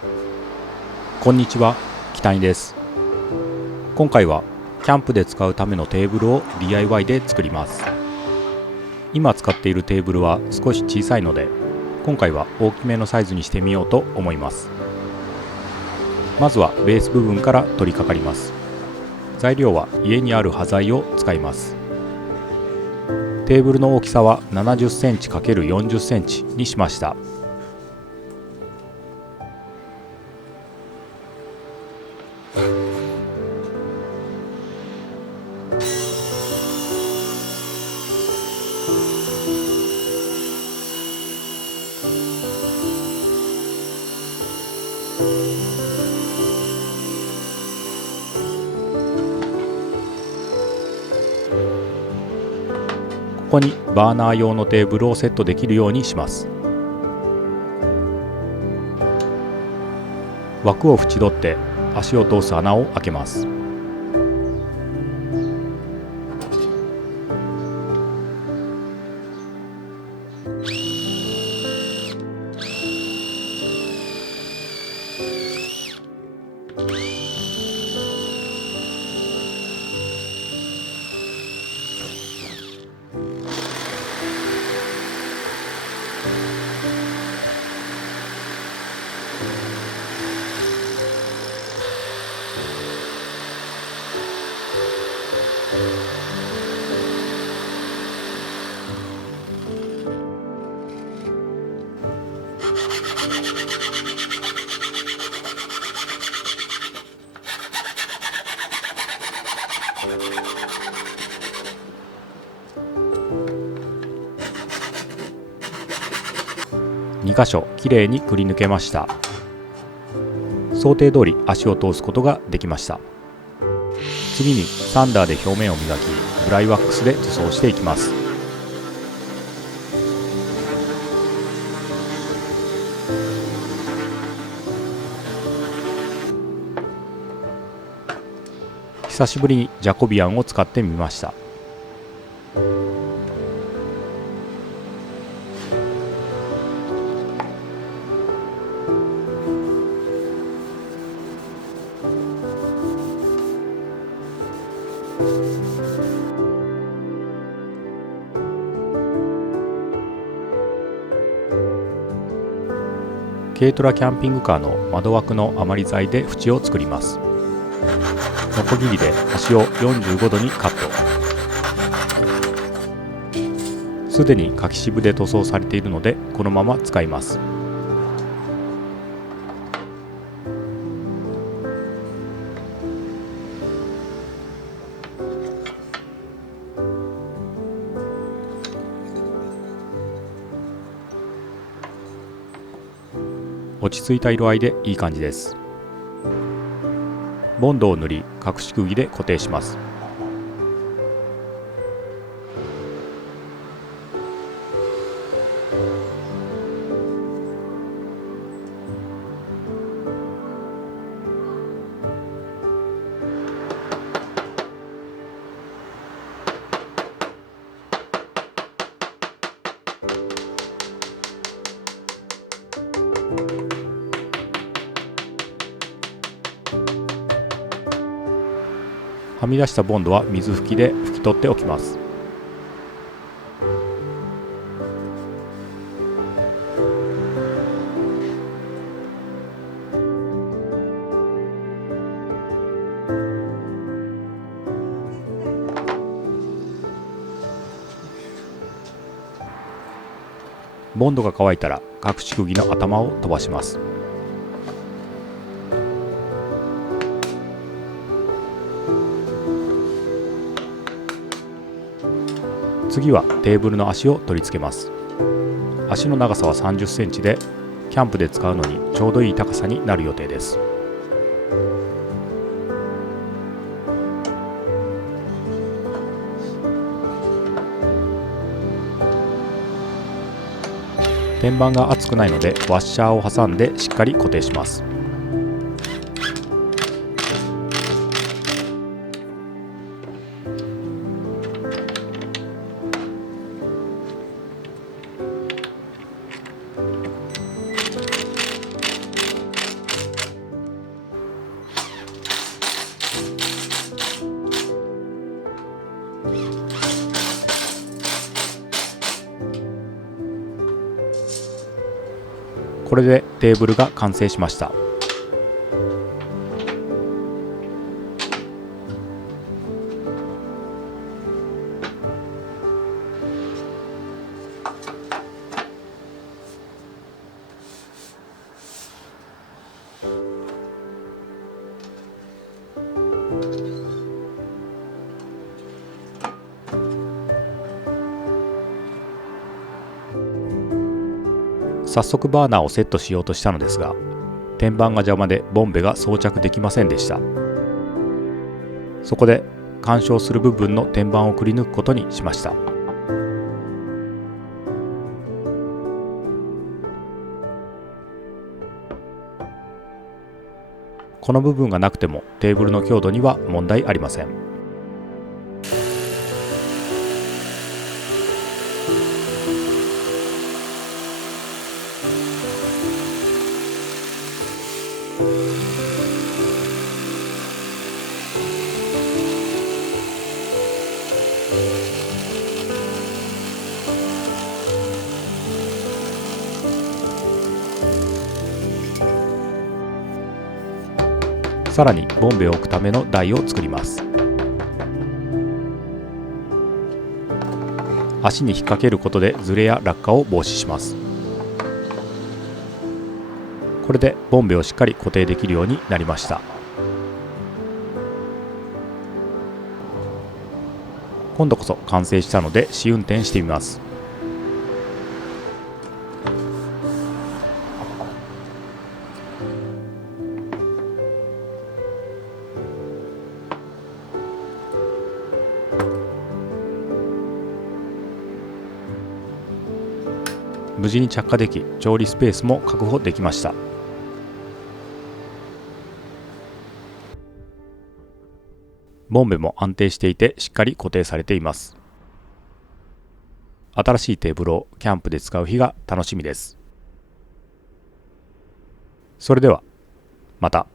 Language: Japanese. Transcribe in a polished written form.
こんにちは、北谷です。今回はキャンプで使うためのテーブルを DIY で作ります。今使っているテーブルは少し小さいので、今回は大きめのサイズにしてみようと思います。まずはベース部分から取り掛かります。材料は家にある端材を使います。テーブルの大きさは70センチ ×40 センチにしました。ここにバーナー用のテーブルをセットできるようにします。枠を縁取って足を通す穴を開けます。2箇所きれいにくり抜けました。想定通り足を通すことができました。次にサンダーで表面を磨き、ドライワックスで塗装していきます。久しぶりにジャコビアンを使ってみました。軽トラキャンピングカーの窓枠の余り材で縁を作ります。ノコギリで端を45度にカット。すでに柿渋で塗装されているのでこのまま使います。落ち着いた色合いでいい感じです。ボンドを塗り隠し釘で固定します。はみ出したボンドは水拭きで拭き取っておきます。ボンドが乾いたら隠し釘の頭を飛ばします。次はテーブルの足を取り付けます。足の長さは30センチで、キャンプで使うのにちょうどいい高さになる予定です。天板が厚くないのでワッシャーを挟んでしっかり固定します。れでテーブルが完成しました。早速バーナーをセットしようとしたのですが、天板が邪魔でボンベが装着できませんでした。そこで干渉する部分の天板をくり抜くことにしました。この部分がなくてもテーブルの強度には問題ありません。さらにボンベを置くための台を作ります。足に引っ掛けることでズレや落下を防止します。これでボンベをしっかり固定できるようになりました。今度こそ完成したので試運転してみます。無事に着火でき、調理スペースも確保できました。ボンベも安定していてしっかり固定されています。新しいテーブルをキャンプで使う日が楽しみです。それではまた。